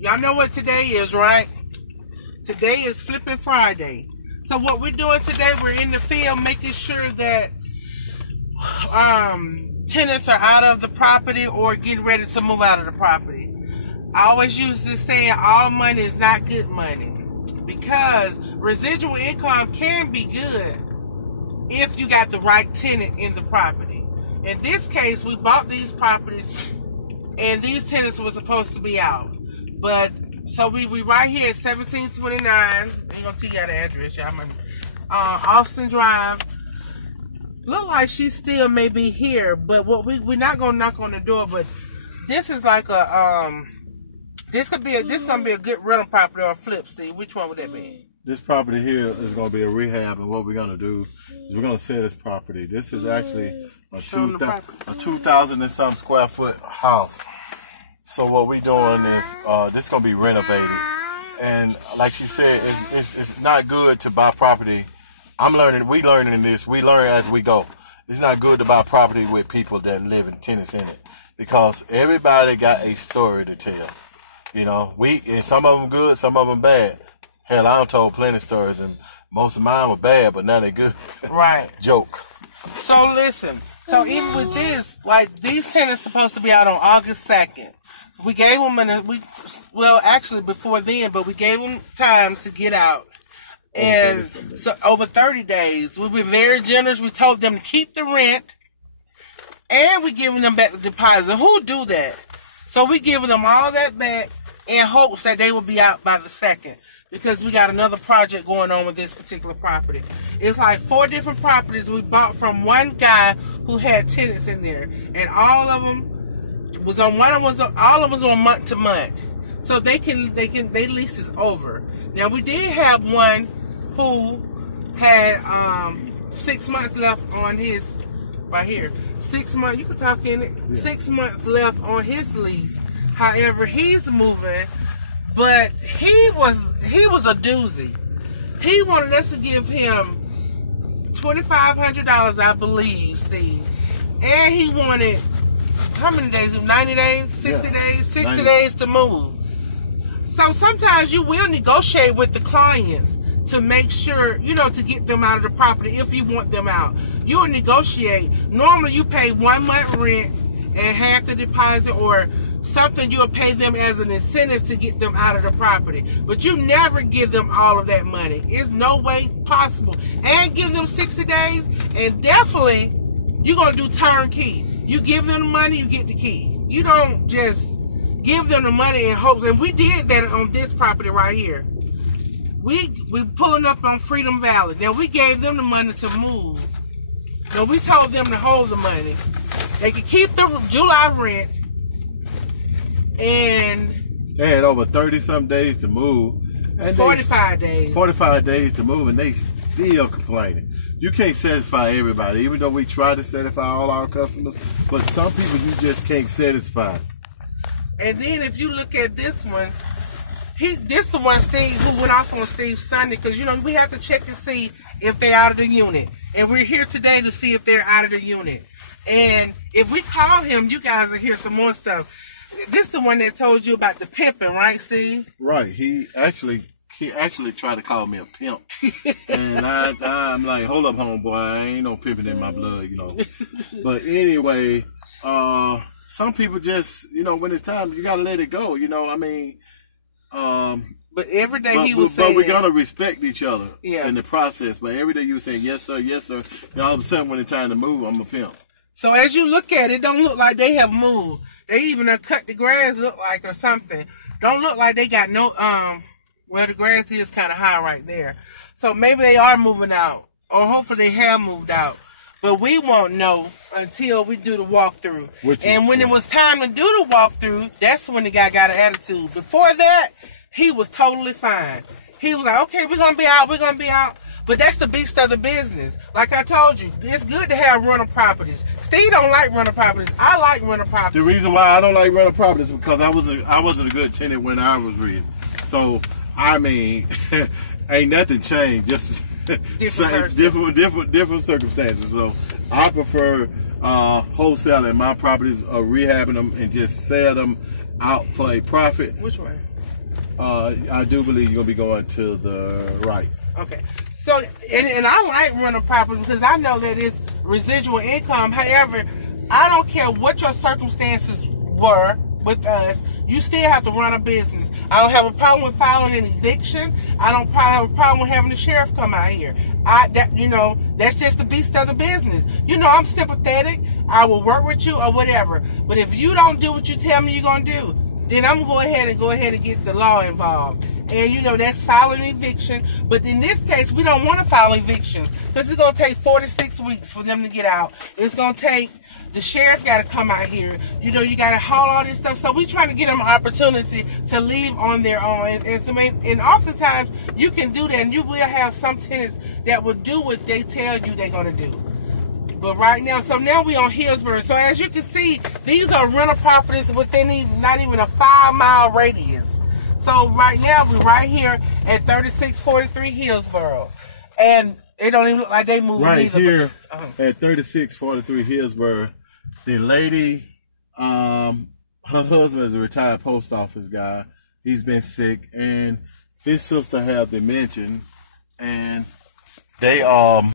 y'all know what today is, right? Today is Flipping Friday. So what we're doing today, we're in the field making sure that tenants are out of the property or getting ready to move out of the property. I always use this saying, all money is not good money, because residual income can be good if you got the right tenant in the property. In this case, we bought these properties and these tenants were supposed to be out. But so we right here at 1729. I ain't gonna tell you the address, y'all. Austin Drive. Look like she still may be here, but what we're not gonna knock on the door. But this is like a this gonna be a good rental property or a flip. Steve, which one would that be? This property here is gonna be a rehab, and what we're gonna do is we're gonna sell this property. This is actually a 2,000 and some square foot house. So what we're doing is this is gonna be renovated, and like she said, it's not good to buy property. We learning this. We learn as we go. It's not good to buy property with people that live in tenants in it, because everybody got a story to tell. You know, and some of them good, some of them bad. Hell, I done told plenty of stories, and most of mine were bad, but now they good. Right. Joke. So listen. So even with this, like, these tenants supposed to be out on August 2nd. We gave them actually before then, but we gave them time to get out. And so over 30 days, we've been very generous. We told them to keep the rent, and we giving them back the deposit. Who do that? So we giving them all that back in hopes that they will be out by the 2nd, because we got another project going on with this particular property. It's like 4 different properties we bought from one guy who had tenants in there, and all of them was on month to month. So they lease is over. Now we did have one who had 6 months left on his right here. 6 months, you can talk in it. Yeah. 6 months left on his lease. However, he's moving, but he was a doozy. He wanted us to give him $2,500, I believe, Steve. And he wanted how many days? 90 days? 60 days? 60 days to move. So sometimes you will negotiate with the clients to make sure, to get them out of the property if you want them out. You'll negotiate. Normally you pay 1 month rent and half the deposit, or something you'll pay them as an incentive to get them out of the property. But you never give them all of that money. It's no way possible. And give them 60 days, and definitely you're going to do turnkey. You give them the money, you get the key. You don't just give them the money and hope. And we did that on this property right here. We pulling up on Freedom Valley. Now we gave them the money to move. Now we told them to hold the money. They could keep the July rent. And they had over 30-some days to move. And 45 days. 45 days to move, and they still complaining. You can't satisfy everybody, even though we try to satisfy all our customers. But some people you just can't satisfy. And then if you look at this one, this the one Steve who went off on Steve Sunday, because we have to check and see if they're out of the unit. And we're here today to see if they're out of the unit. And if we call him, you guys will hear some more stuff. This the one that told you about the pimping, right, Steve? Right. He actually tried to call me a pimp. And I'm like, hold up, homeboy, I ain't no pimping in my blood, But anyway, some people just, when it's time, you gotta let it go, but every day he was saying, but we're gonna respect each other in the process. But every day you were saying, yes, sir, yes, sir. And all of a sudden, when it's time to move, I'm a pimp. So as you look at it, don't look like they have moved. They even have cut the grass, look like, or something. Don't look like they got no, well, the grass is kind of high right there. So maybe they are moving out, or hopefully they have moved out. But we won't know until we do the walkthrough. And when it was time to do the walkthrough, that's when the guy got an attitude. Before that, he was totally fine. He was like, okay, we're going to be out, we're going to be out. But that's the beast of the business. Like I told you, it's good to have rental properties. Steve don't like rental properties. I like rental properties. The reason why I don't like rental properties is because I wasn't a good tenant when I was renting. So, I mean, ain't nothing changed. Just different circumstances. So, I prefer wholesaling my properties, rehabbing them, and just sell them out for a profit. Which way? I do believe you're gonna be going to the right. Okay. So, and I like rental property because I know that it's residual income. However, I don't care what your circumstances were with us. You still have to run a business. I don't have a problem with filing an eviction. I don't have a problem with having the sheriff come out here. That's just the beast of the business. I'm sympathetic. I will work with you or whatever. But if you don't do what you tell me you're going to do, then I'm going to go ahead and get the law involved. And, that's filing an eviction. But in this case, we don't want to file evictions because it's going to take 4 to 6 weeks for them to get out. It's going to take, the sheriff got to come out here. You got to haul all this stuff. So we're trying to get them an opportunity to leave on their own. And oftentimes, you can do that. And you will have some tenants that will do what they tell you they're going to do. But right now, so now we on Hillsborough. So as you can see, these are rental properties within not even a 5-mile radius. So right now, we're right here at 3643 Hillsborough. And it don't even look like they moved right either. Here at 3643 Hillsborough, the lady, her husband is a retired post office guy. He's been sick, and his sister have dementia, and they